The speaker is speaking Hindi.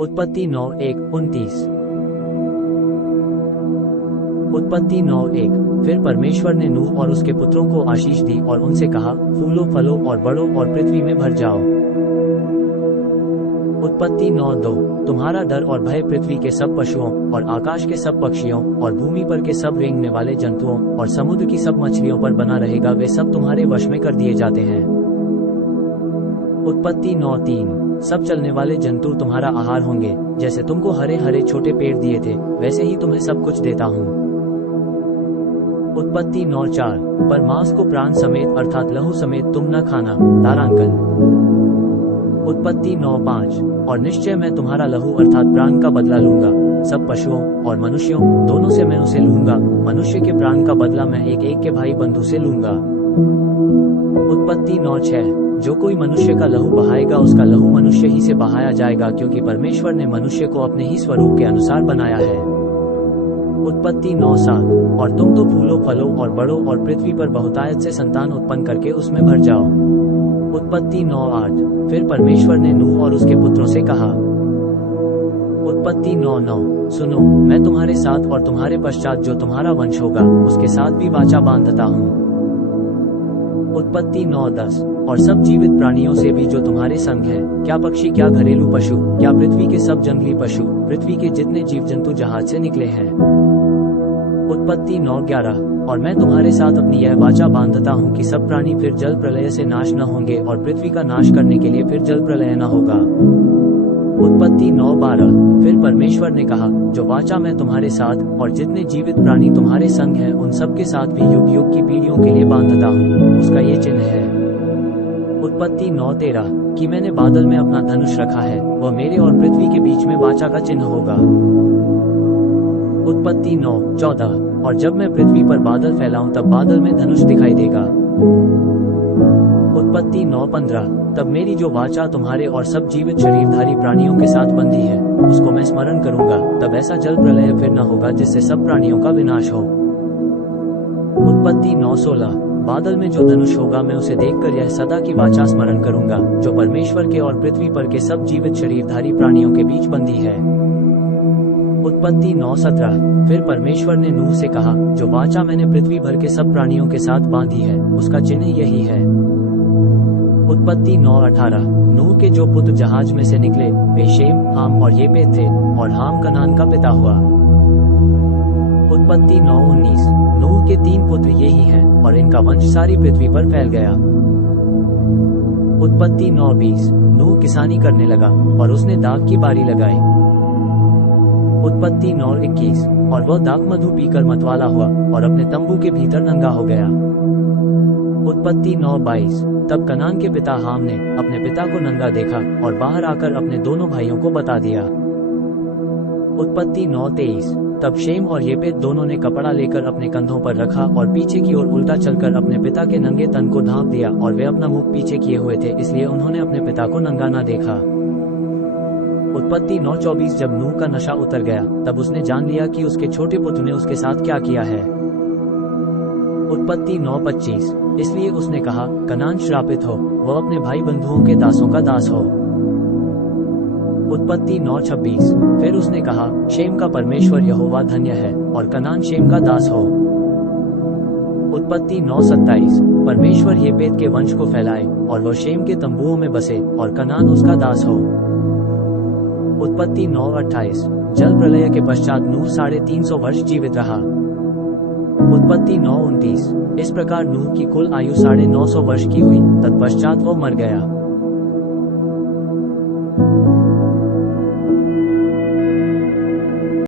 उत्पत्ति 9:1-29। उत्पत्ति 9:1। फिर परमेश्वर ने नूह और उसके पुत्रों को आशीष दी और उनसे कहा, फूलो फलो और बढ़ो और पृथ्वी में भर जाओ। उत्पत्ति 9:2। तुम्हारा डर और भय पृथ्वी के सब पशुओं और आकाश के सब पक्षियों और भूमि पर के सब रेंगने वाले जंतुओं और समुद्र की सब मछलियों पर बना रहेगा, वे सब तुम्हारे वश में कर दिए जाते हैं। उत्पत्ति 9:3। सब चलने वाले जंतु तुम्हारा आहार होंगे, जैसे तुमको हरे हरे छोटे पेड़ दिए थे, वैसे ही तुम्हें सब कुछ देता हूँ। उत्पत्ति 9:4। पर मांस को प्राण समेत अर्थात लहू समेत तुम न खाना। तारांकन। उत्पत्ति 9:5। और निश्चय मैं तुम्हारा लहू अर्थात प्राण का बदला लूंगा, सब पशुओं और मनुष्यों दोनों से मैं उसे लूंगा। मनुष्य के प्राण का बदला मैं एक एक के भाई बंधु से लूंगा। उत्पत्ति 9:6। जो कोई मनुष्य का लहू बहाएगा उसका लहू मनुष्य ही से बहाया जाएगा, क्योंकि परमेश्वर ने मनुष्य को अपने ही स्वरूप के अनुसार बनाया है। उत्पत्ति 9:7। और तुम तो फूलो फलो और बढ़ो और पृथ्वी पर बहुतायत से संतान उत्पन्न करके उसमें भर जाओ। उत्पत्ति 9:8। फिर परमेश्वर ने नूह और उसके पुत्रों से कहा। उत्पत्ति 9:9। सुनो, मैं तुम्हारे साथ और तुम्हारे पश्चात जो तुम्हारा वंश होगा उसके साथ भी वाचा बांधता हूँ। उत्पत्ति 9:10। और सब जीवित प्राणियों से भी जो तुम्हारे संग है, क्या पक्षी, क्या घरेलू पशु, क्या पृथ्वी के सब जंगली पशु, पृथ्वी के जितने जीव जंतु जहाज से निकले हैं। उत्पत्ति 9:11। और मैं तुम्हारे साथ अपनी यह वाचा बांधता हूँ कि सब प्राणी फिर जल प्रलय से नाश न होंगे और पृथ्वी का नाश करने के लिए फिर जल प्रलय न होगा। उत्पत्ति 9:12। फिर परमेश्वर ने कहा, जो वाचा मैं तुम्हारे साथ और जितने जीवित प्राणी तुम्हारे संग हैं उन सब के साथ भी युग युग की पीढ़ियों के लिए बांधता हूँ, उसका ये चिन्ह है। उत्पत्ति 9:13। कि मैंने बादल में अपना धनुष रखा है, वह मेरे और पृथ्वी के बीच में वाचा का चिन्ह होगा। उत्पत्ति 9:14। और जब मैं पृथ्वी पर बादल फैलाऊं तब बादल में धनुष दिखाई देगा। उत्पत्ति 9:15। तब मेरी जो वाचा तुम्हारे और सब जीवित शरीरधारी प्राणियों के साथ बंधी है उसको मैं स्मरण करूंगा, तब ऐसा जल प्रलय फिर न होगा जिससे सब प्राणियों का विनाश हो। उत्पत्ति 9:16। बादल में जो धनुष होगा मैं उसे देखकर यह सदा की वाचा स्मरण करूंगा, जो परमेश्वर के और पृथ्वी पर के सब जीवित शरीरधारी प्राणियों के बीच बंधी है। उत्पत्ति 9:17। फिर परमेश्वर ने नूह से कहा, जो वाचा मैंने पृथ्वी भर के सब प्राणियों के साथ बांधी है उसका चिन्ह यही है। उत्पत्ति 9:18। नूह के जो पुत्र जहाज में से निकले वे शेम, हाम और येपेत थे, और हाम कनान का पिता हुआ। उत्पत्ति 9:19। नूह के 3 पुत्र यही हैं और इनका वंश सारी पृथ्वी पर फैल गया। उत्पत्ति 9:20। नूह किसानी करने लगा और उसने दाख की बारी लगाई। उत्पत्ति 9:21। और वह दाख मधु पीकर मतवाला हुआ और अपने तंबू के भीतर नंगा हो गया। उत्पत्ति 9:22। तब कनान के पिता हाम ने अपने पिता को नंगा देखा और बाहर आकर अपने दोनों भाइयों को बता दिया। उत्पत्ति 9:23। तब शेम और येपेत दोनों ने कपड़ा लेकर अपने कंधों पर रखा और पीछे की ओर उल्टा चलकर अपने पिता के नंगे तन को ढांप दिया, और वे अपना मुख पीछे किए हुए थे, इसलिए उन्होंने अपने पिता को नंगा न देखा। उत्पत्ति 9:24। जब नूह का नशा उतर गया तब उसने जान लिया कि उसके छोटे पुत्र ने उसके साथ क्या किया है। उत्पत्ति 9:25। इसलिए उसने कहा, कनान श्रापित हो, वह अपने भाई बंधुओं के दासों का दास हो। उत्पत्ति 9:26। फिर उसने कहा, शेम का परमेश्वर यहोवा धन्य है और कनान शेम का दास हो। उत्पत्ति 9:27। परमेश्वर येपेत के वंश को फैलाए और वह शेम के तंबुओं में बसे और कनान उसका दास हो। उत्पत्ति 9:28। जल प्रलय के पश्चात नूह 350 वर्ष जीवित रहा। उत्पत्ति 9:29। इस प्रकार नूह की कुल आयु 950 वर्ष की हुई, तत्पश्चात वो मर गया।